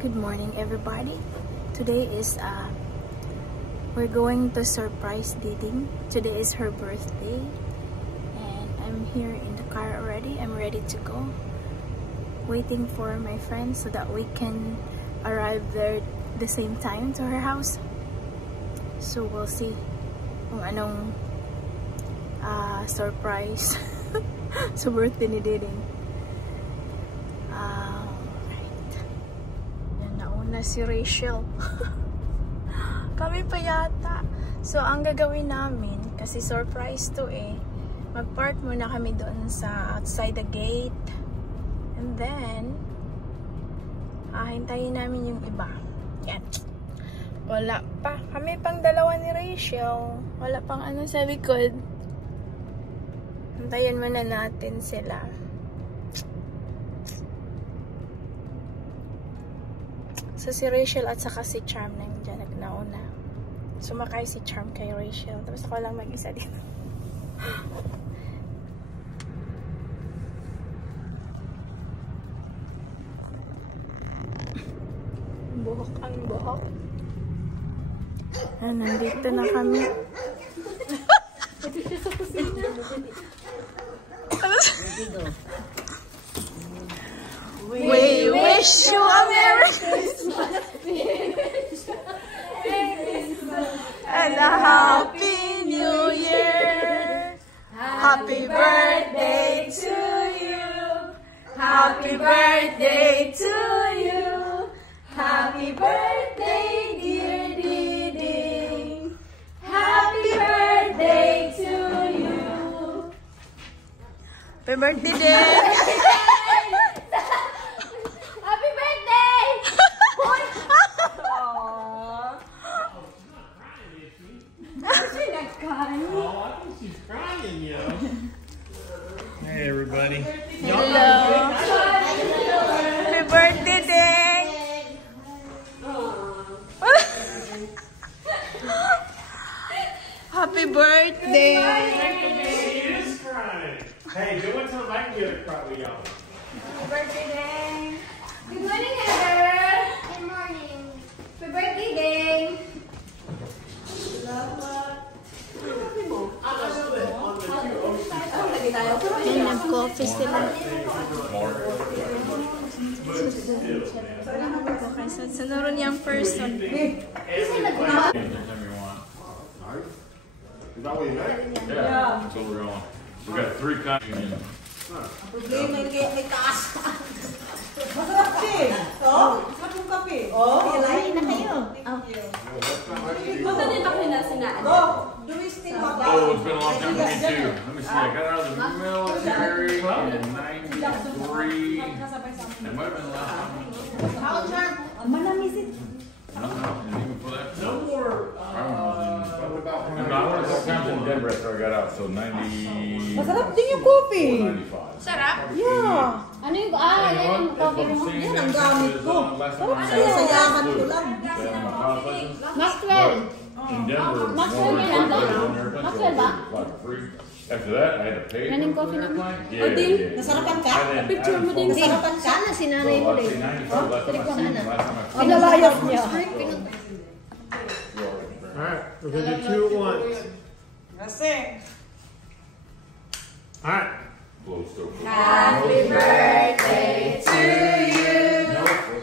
Good morning, everybody. Today is we're going to surprise Diding. Today is her birthday, and I'm here in the car already. I'm ready to go, waiting for my friends so that we can arrive there the same time to her house. So we'll see kung anong surprise sa birthday ni Diding. Na si Rachel. Kami pa yata. So ang gagawin namin, kasi surprise to mag-park muna kami doon sa outside the gate, and then hintayin namin yung iba. Yan. Wala pa. Kami pang dalawa ni Rachel. Wala pang ano sa likod. Hintayin muna natin sila. So si Rachel at saka si Charm na dyan nagnauna. Sumakay si Charm kay Rachel. Tapos ako lang mag-isa dito. Buhok ang buhok. Nandito na kami. Ito siya sa kusina. We wish you a Merry Christmas and a Happy New Year. Happy birthday to you. Happy birthday to you. Happy birthday, dear Diding. Happy birthday to you. Happy birthday, Diding. Hey everybody. Hello. Happy birthday, Ding. Happy birthday. He is crying. Hey, go into the mic and get a cry with y'all. Happy birthday, Ding. Good morning, Heather. Good morning. Happy birthday, Ding. Yan, nag-coffee sila. Okay, so sunod niyang person. Anytime you want. Is that what you meant? Yeah. So we're going. We got 3 copies. Problema may taas. Masarap kape. Oh? Masarap yung kape. Oh? Ilahin na kayo. Punta dito kayo na sinaan. Oh, do we still have that? Oh, it's been a long time for me too. Let me see. I got out of the military in '93. That might have been the last time. How sharp? Malamisit. No, even for that. No more. I was sometimes in Denver after I got out, so 90. Masarap din yung kopi. 95. Sarap? Yeah. Ano yung, yan yung coffee mo. Yan ang gamit ko. Sarap siya. Sayahan ko lang. Maxwell. In Denver, Maxwell yan lang. Maxwell ba? like free. After that, I had to pay. Yan yung coffee namin. Yeah. Nasarapan ka? Picture mo din. Nasarapan ka? Sana sinanay mo din. Pinalayas niya. Alright, we're gonna do 2 at once. Kasi. Alright. Happy birthday to you.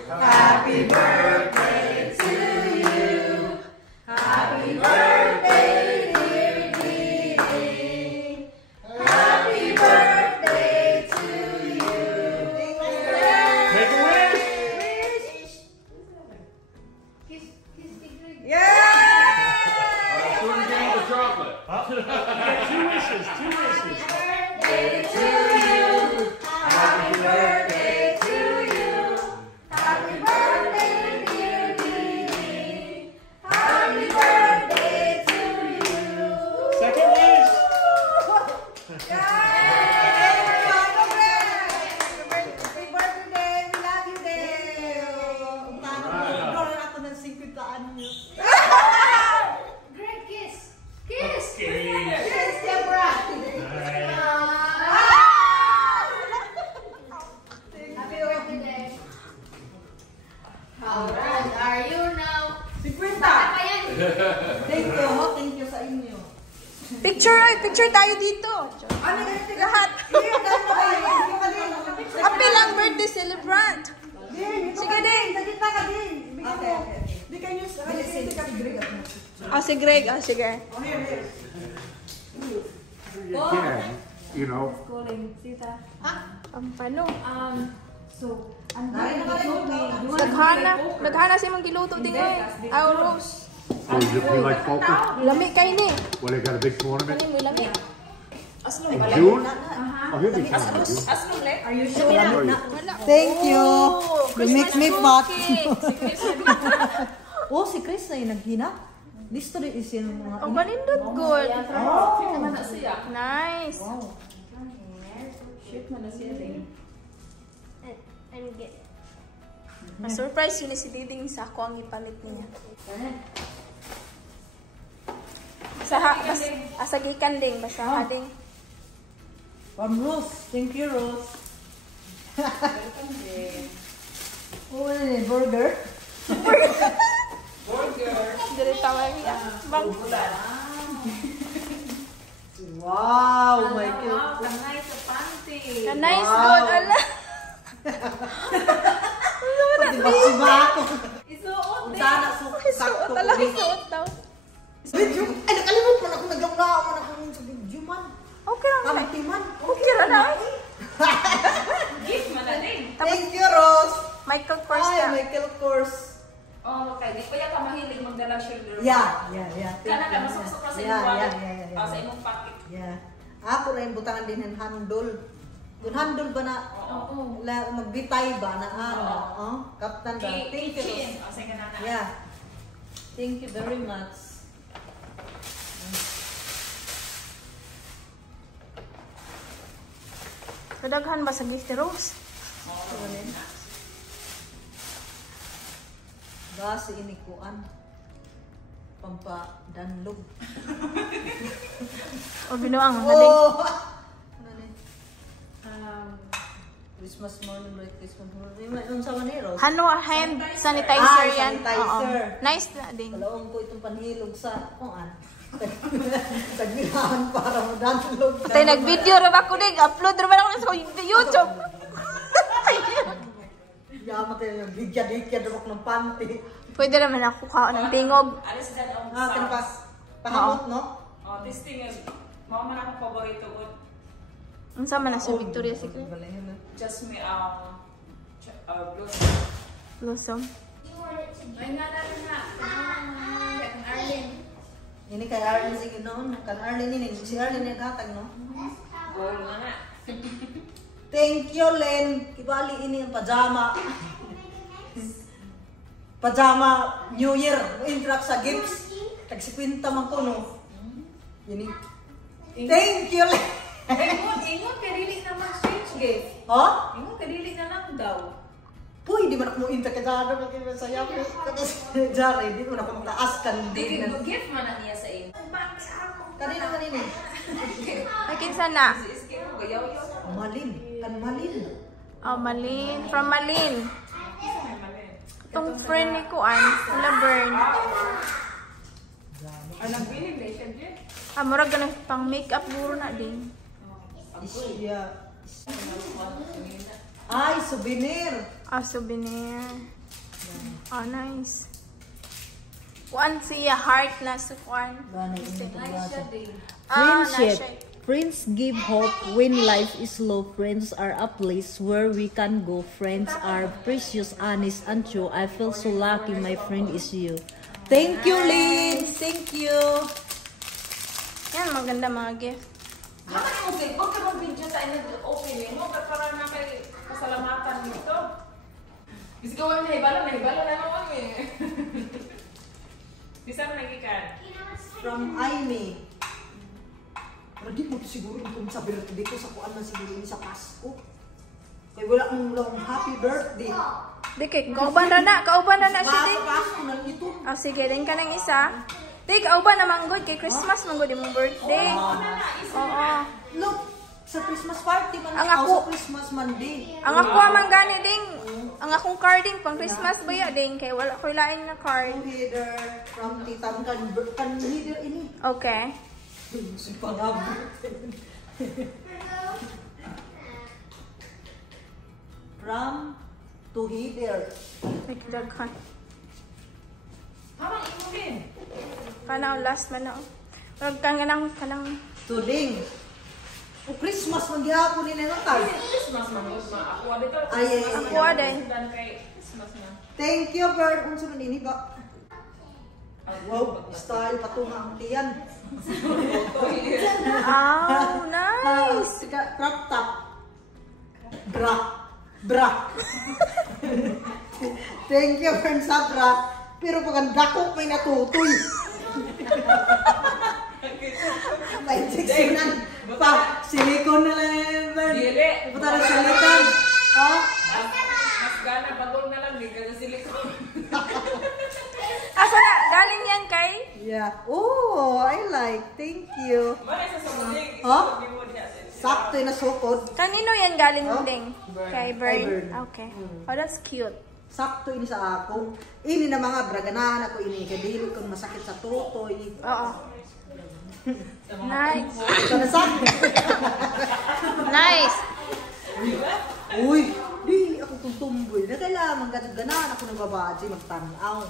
Happy birthday to you. Happy birthday, dear Diding. Happy birthday to you. Make a wish. Yeah! Two wishes. Happy birthday to you. Alright, are you now? 50. Baka pa yan. Thank you sa inyo. Picture tayo dito. Ano ganito? Lahat. Happy lang birthday celebrant. Sige din. Kita ka din. Okay. Di kayo sa Greg. Si Greg. Sige. Yeah, you know. Pampano. Naghana. Naghana si mong giluto din eh. Aw, Rose. Oh, you like poker? Lami kay ni. Well, they got a big tournament Kani mo lami. in June. Oh, he'll be coming in June. Are you sure? Wala. Thank you. Oh, You make me fat. cookie. Oh, si Chris na yung naghina. Listo rin isin mga... Oh, manindot good. Oh. Nice. Ma-surprise yun si Diding sa ako ang ipalit niya. Sa gikan ding, basta ding. From Rose. Thank you, Rose. Oh, ano yun? Burger? Dili tawag niya. Bangta. Wow, my God. Kanay sa panty. Nice good, ala. Diba ako? Isuot din. Sana Suot talaga, suot daw. Video? Ay, nakalimot man ako. Naglaw man ako sa video man. Okay lang na. Kamiti man. Okay lang na. Gift man na din. Thank you, Rose. Michael Kors Hi, na. Michael Kors. Oh, okay. Di pa yan ka mahilig magdalang shoulder. Yeah. Thank Kana ka you. masukso ka sa Yeah, imong wallet. yeah. Sa imong pocket. Yeah. Ako rin butangan din ng handle. Kung handle ba na, Oo. magbitay ba na ano? Oh, Captain ba? Thank you. Kitchen. O, sige na. Yeah. Thank you very much. Kadaghan ba sa gift ni Rose? Base inikuan. Pampa danlog. O binuang mga ding. Oh! Ano ni? Christmas morning, right? Christmas morning. Yung sa manero. Hand sanitizer yan. Sanitizer. Oo. Nice na ding. Kalawang ko itong panhilog sa kuan. Tagbilahan para madanlog. Tay nag-video ra ba ko ding, upload ra ba ako sa YouTube. Yaman tayo yung bigyan-bigyan ako ng panty. Pwede naman ako kuha ng tingog. Alis dyan ang Kanpas. Pangamot, no? Oh, testing is. Mao man akong paborito ko. Unsa man na sa Victoria's Secret? Just me Blossom. Ay nga na. Kang Arlene. Ini kay Arlene sige noon. Kan Arlene ini. Si Arlene yung katag, no? Goal nga na. Thank you, Len. Ibali ini ang pajama. Pajama New Year. Interact sa gifts. Tagsikwinta man ko, no? Ini. Thank you, Len. Ingon kadili na mag-switch gift. Ha? Ingon kadili na lang daw. Puy, di man ako mo inta ka dyan. Saya ko. Jari, di man ako mataas kan. Dili mo gift man na niya sa inyo. Kanina kanina. Ay kinsa na? Iski mo gayaw-yaw. Malin. Kan Malin. Oh, Malin. From Malin. Itong friend ni Kuan, Laverne. Ay nagbilin na siya diyan. Murag ganun pang makeup guro na din. Isya. Ay, souvenir. Souvenir. Oh, nice. Kuan siya, heart na sa Kuan. Friendship. Friends give hope when life is low. Friends are a place where we can go. Friends are precious, honest, and true. I feel so lucky my friend is you. Thank you, Lynn. Thank you. Yan, maganda mga gift. Haman mo gift. Huwag ka mag-video sa opening mo. Para na kay pasalamatan nito. Kasi gawin na hibalo na naman eh. Bisa mo nagikan? From Aimee. Pero di mo siguro itong sa birthday ko sa kuan man siguro ini sa Pasko. Kaya wala mong long happy birthday. Di kay, kauban na siya din. Pasko na ito. Sige, din ka ng isa. Di, kauban na manggod. Kay Christmas manggod yung birthday. Oo. Look, Sa Christmas party man Ang ako ako- sa Christmas Monday. Ang ako amang gani ding. Ang akong card ding pang Christmas ba ya ding kay wala ko lain na card. Header from Tita kan header ini. Okay. Si pangab. From to header. Nagdaghan. Hamang imo din. Kanang last man na. Wag kang kanang To ding. O Christmas man gihapon ni na card. Christmas man ako dito. Ay. ako din. Dan kay Christmas man. Thank you, Bird. Unsa man ini ba? Wow, style patunga ang tiyan. Oh, nice. Crop top. Bra. Thank you, Bird, sa bra. Pero pag ang dakok may natutoy. May seksinan. Pa, silikon na lang yan, Bird. Dili. Pupunta na silikon. Ha? Mas gana pagod na lang di ka silikon. Asa na? Galing yan kay? Yeah. Oh, I like. Thank you. Mara sa sumulig. Huh? Sabi mo niya. Sakto yung nasukod. Kanino yan galing Oh? ding? Bern. Kay Kay Bern. Bern. Okay. Oh, that's cute. Sakto ini sa ako. Ini na mga braganahan ako ini. Kadili kung masakit sa tutoy. Oo. Nice. Ito na sakto. Nice. Uy, di ako kung tumboy. Na kailangan ganahan ako ng babaji magtanaw.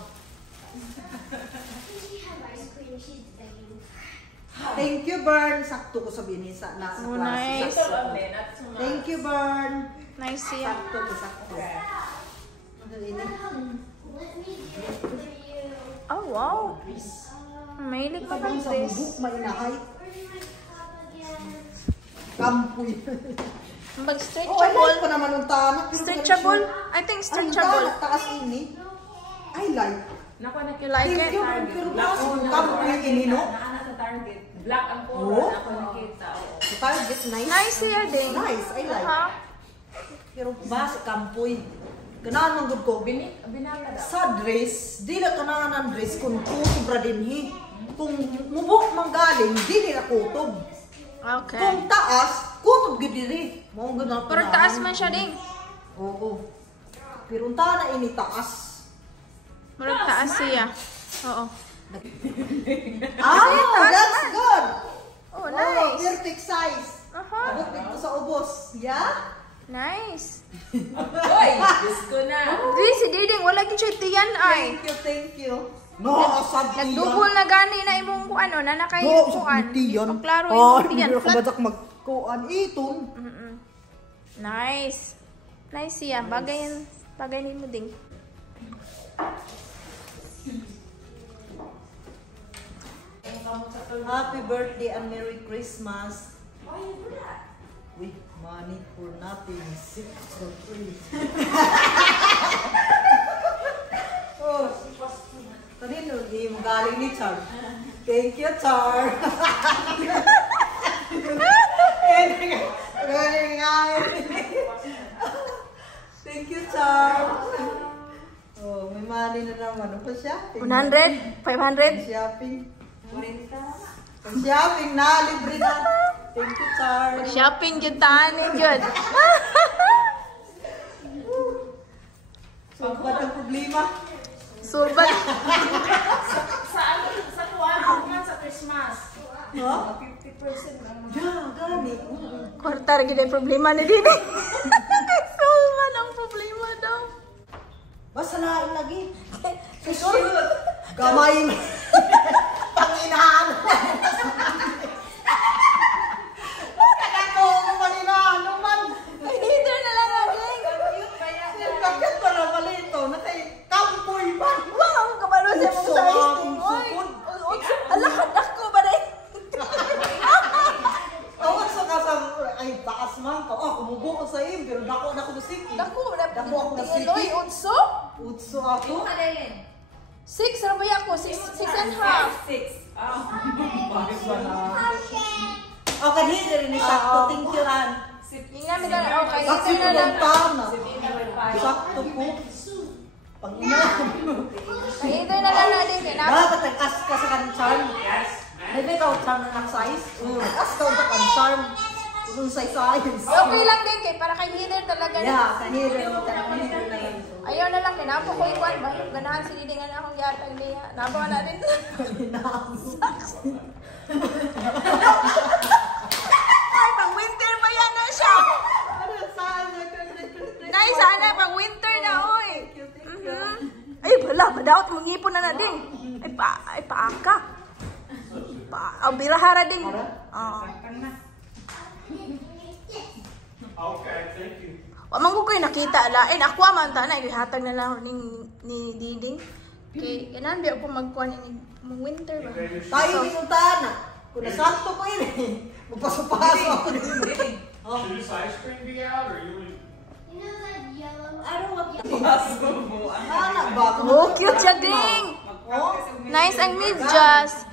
Thank you, Bern. Sakto ko sa binisa na sa Oh, klase. nice. Sakto. Thank you, Bern. Nice siya. Sakto ko, sakto. Ano ini? Oh, wow. Mahilig pa Pag bang sa this? bubuk, mainahay. Kampuy. Oh, I Mag-stretchable. like pa naman yung tanak. Stretchable? I think stretchable. Ay, taas ini. I like. Nakuha na You like Thank it? you, pero mas kampuy ini, no? Naana sa target. Black ang Oh. color na ako nakita. The target, nice. Nice siya ding. Nice, I like. Aha. Pero bas, kampuy. Ganahan mong good ko. Binala daw. Sa dress, di na kanahan ang dress kung kutob din hi. Kung mubok manggaling, di nila kutob. Okay. Kung taas, kutob gid diri. Mao ganahan. Pero taas man siya ding. Oo. Pero unta na ini taas. Murag taas siya. Oo. Ah, that's good. Oh, Oh, nice. perfect size. Aha. Abot dito sa ubos. Yeah? Nice. Hoy! Diyos ko na. Di, si Diding, wala gid siya tiyan ay. Thank you. No, asad tiyan. Nagdubol na gani na imong kuano na nakay No, kuan. sa tiyan. Klaro Oh, imong tiyan. hindi Flat. ka badak magkuan. Iton. Nice. Nice siya. Bagay ni mo ding. Happy birthday and Merry Christmas. Uy, money for nothing. 6 for free. Oh, kanino di mo galing ni Char? Thank you, Char. Galing nga. Thank you, Char. Oh, may money na naman. Ano pa siya? 100? 500? Shopping. Shopping na, libre na. Thank you, Char. Shopping jud taan jud. So, ba't ang problema? Sulbat. Sa kuwan man sa Christmas. Ha? 50% lang. Yeah, gani. Kwartar gid ay problema ni Diding. Sulman ang problema daw. Basta lain lagi. Gamay. Ang inaano. Nagako mo man inaano man. Either na lang aging. Bakit pa na balito? Nakay-kampoy ba? Wow, kabalo sa mong size ding. Oy. Alakad ako ba dai? Awas sa kasam. Ay, taas man ka. Oh, kumubo ko sa iyo. Pero dako na ko na sige. Dako na Dako ako na Loy, sige. utso? Utso ako. 6 ra ba ako? 6 and a half. 6. O, kanina rin ni sakto. Thank you, Ann. Ingnan mi na okay. Sakto Ito ko na lang. ng tama. Sakto ko. Panginoon. Either na lang natin kay na. Dapat nag-ask ka sa kanang charm. Hindi ka charm na size. Nag-ask ka sa kanang charm. unsay science. Okay lang din kay para kay Heather talaga. Yeah, kanina na lang. Ayaw na lang, kinapo ko ikuan ba? Ganahan si Didi nga na akong yatag niya. Naba na din. Ay, pang winter ba yan na siya? Nay, sana pang winter na, oy. Ay, wala, madaot, mangipon na din. Ay, paaka. Birahara din. Okay, thank you. Amang ko kayo nakita lain. Ako man tanay ihatag na lang ni Diding. Kay kanan bi ako magkuan ni winter ba. Tayo pinuntahan na. Kung nasakto ko yun eh. Magpaso-paso ako din. Should this ice cream be out or you would? Anak ba? Oh, cute siya ding. Nice ang medyas.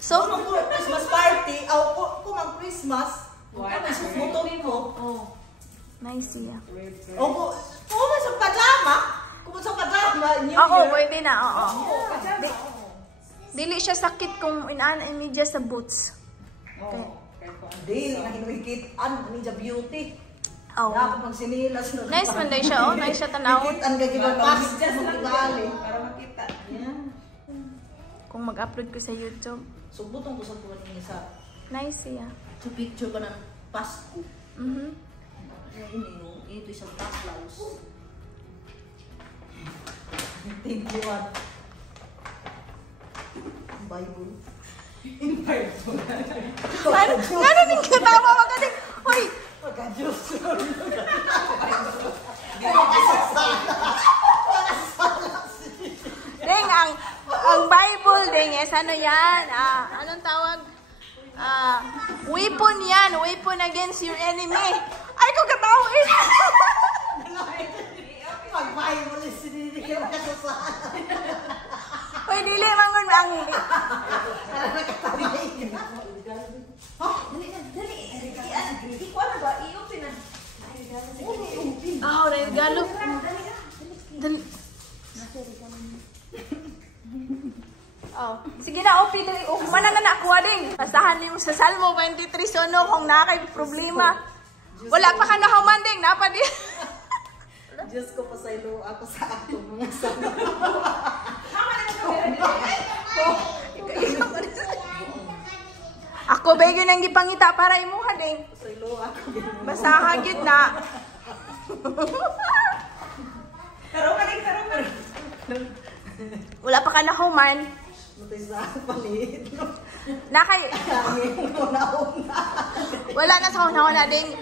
So, Christmas party. Kung ang Christmas, may susmutunin mo. nice siya. Kung may sa pajama, kung sa pajama, Oo, pwede na. Oo. Dili siya sakit kung inaan ang medyas sa boots. Hindi, nakinuhikitan. Ninja beauty. Oh. Dapat magsinilas. Nice man day siya, oh. Nice siya tanawon. Hikitan ka gibapas. Para makita. Kung mag-upload ko sa YouTube. Subutong ko sa tuwan niya sa Nice siya. picture ka ng Pasko. Ito isang taklaus. Thank you, Juan. Bible. Ano din katawa ka din? Hoy! Pagka-Diyos. Ding, ang Bible, ding, ano yan? Anong tawag? Weapon yan. Weapon against your enemy. Ay, ko katawa eh. Pag-Bible is sinili ka makasasahan. Hoy, dili, mangon ang... Oh, regalo. Dali. Oh, sige na, open dali. Oh, mana na nakuha din. Basahan niyo sa Salmo 23 sono kung nakay problema. Wala pa ka nahuman ding, napa di. Diyos ko, pasaylo ako sa akong mga sama. Ako ba yun ang gipangita para imuha ding. Pasaylo ako. Basahan yun na. Wala pa ka nahuman. Matay sa palit. Nakay... Kami ko nauna. Wala na sa una-una ding.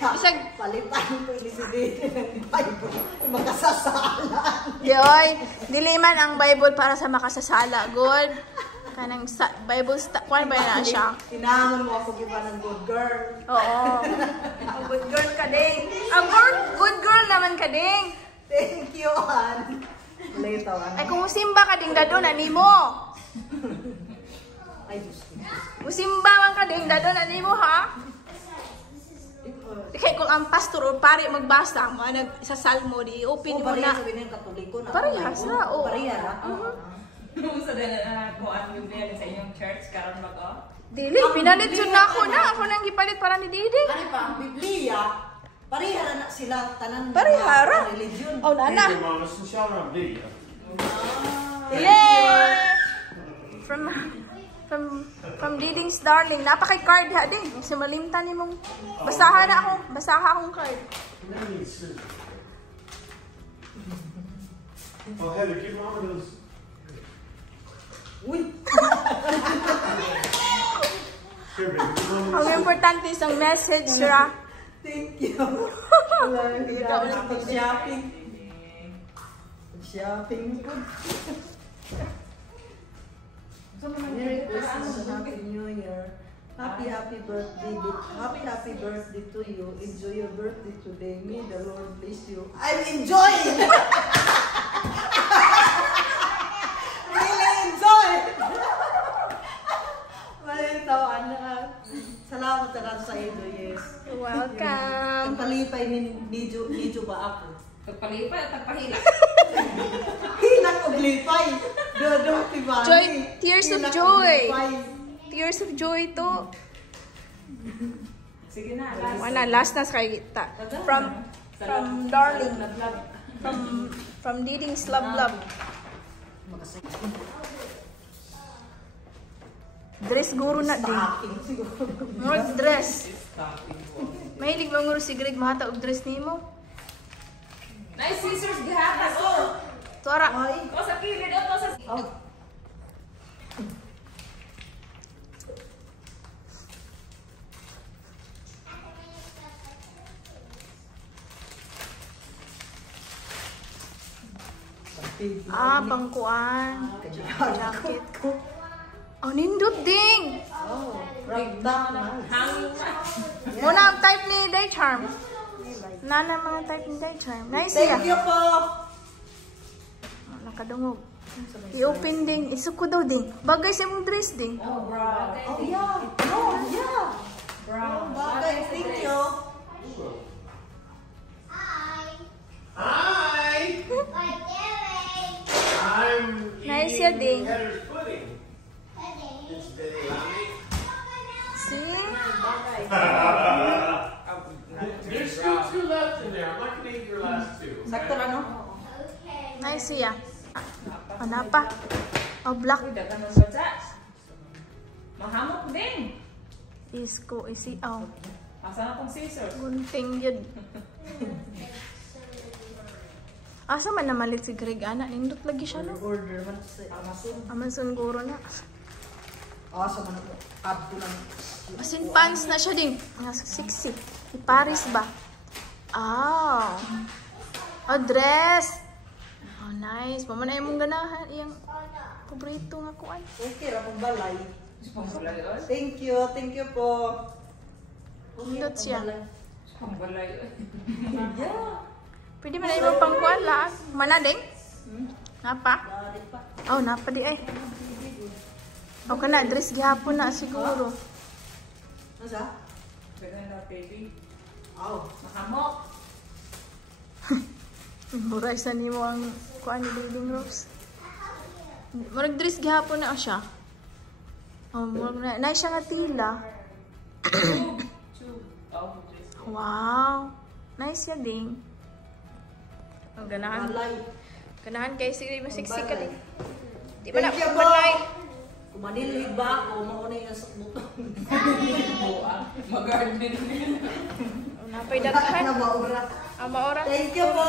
Isag... Palitan ko ilisibiti ng Bible. Makasasalan. Yoy, diliman ang Bible para sa makasasala. Good. Kanang Bible kuan ba na siya? Tinangon mo ako giba ng good girl. Oo. Ang good girl ka ding. Ang good girl naman ka ding. Thank you, Ann. Later, Ann. Ay kung musimba ka ding dadon ani mo. Ay, Diyos ko. Musimba man ka ding dadon ani mo ha. Kaya kung ang pastor o pare magbasa mo sa salmo di open mo na. Sabihin ng Katoliko na. Parehas na, oo. Parehas na. Kung sa dala ko ang Biblia sa inyong church karon mag-o. Dili, pinalit yun na ako na. Ako nang gipalit para ni Didi. Ano pa, ang Biblia, parehara na sila tanan. Parehara? Religion. Oh, Thank nana. you, Mama. Since y'all are on video. Yay! From Diding's darling. Napakay card ha din. Si malimtan ni mong basahan na ako. Basahan akong card. Let me see. Oh, Heather, give Mama those. Uy! Here, baby. Give Mama Ang those. importante isang message, Ra. Thank you. Ikaw na pag-shopping. Pag-shopping po. Merry Christmas and Happy New Year. Happy birthday. Happy birthday to you. Enjoy your birthday today. May the Lord bless you. I'm enjoying! Really enjoy! Malintawan na. Salamat na sa iyo, yes. Welcome. Ang palipay ni Nijo ba ako? Tagpalipa, tagpahila. Hilang og lipay. Dodong tibani. Joy, tears of Hilang og joy. lipay. Tears of joy to. Sige na, last. Wala, last na kay ta. From darling. From Diding's Love. Dress guro na din. More dress. Mahilig ba nguro si Greg mahata og dress nimo? Nice scissors gihatas oh. Tora. O sa kilid o to sa Pangkuan. Jacket. Oh, nindot ding. hanging na. Muna ang type ni Daycharm. Nana mga type ni Daycharm. Nice Thank you siya. po. Nakadungog. I-open ding. Isuko daw ding. Bagay sa mong dress ding. Oh, bro. Oh, yeah. Oh, yeah. Brown. Bagay, thank you. Hi! I'm Nice eating ding. Heather's pudding. It's Delaney. See? There's still 2 left in there. I'm not gonna eat your last 2. Sakto na, no? Nice siya. Ano pa? Oh, black. Uy, dagan ng badya. Mahamok din. Isko. Oh. Asa na tong scissors? Gunting yun. Asa man namalit si Greg, ana? Nindot lagi siya, no? Order man sa Amazon. Amazon guro na. Sa man ako. Add ko lang. Asin pants na siya din. Nga sexy. I Paris ba? Oh. Oh, dress. Oh, nice. Mamana yung mong ganahan. Iyang paborito nga kuan. Okay, rapang balay. Pangbalay o? Thank you po. Nindot siya. Pangbalay o? Yeah. Pwede man na ibang pangkuan lang. Mana ding? Napa? Dari pa. Oh, napa di ay. Oh, kana dress gihapon na siguro. Asa? Ganun na, baby. Oh. Mahamok. Muray sa nimo ang kuan ni Living Rose. Murag dress gihapon na siya. Oh, murag na siya nga tila. Tube. Oh, Wow. Nice ya ding. Ang ganahan. Balay. Ganahan kay sige masiksi ka din. Di ba na Thank you po. balay? Kumanilid ba ako? Mauna yung nasa butang. mag-garden. Napay daghan. Maura. Ang maora. Thank you po.